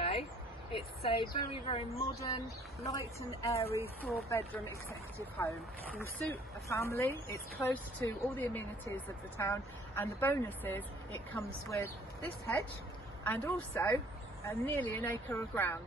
today. It's a very modern, light and airy 4-bedroom executive home. It will suit a family, it's close to all the amenities of the town, and the bonus is it comes with this hedge and also nearly an acre of ground.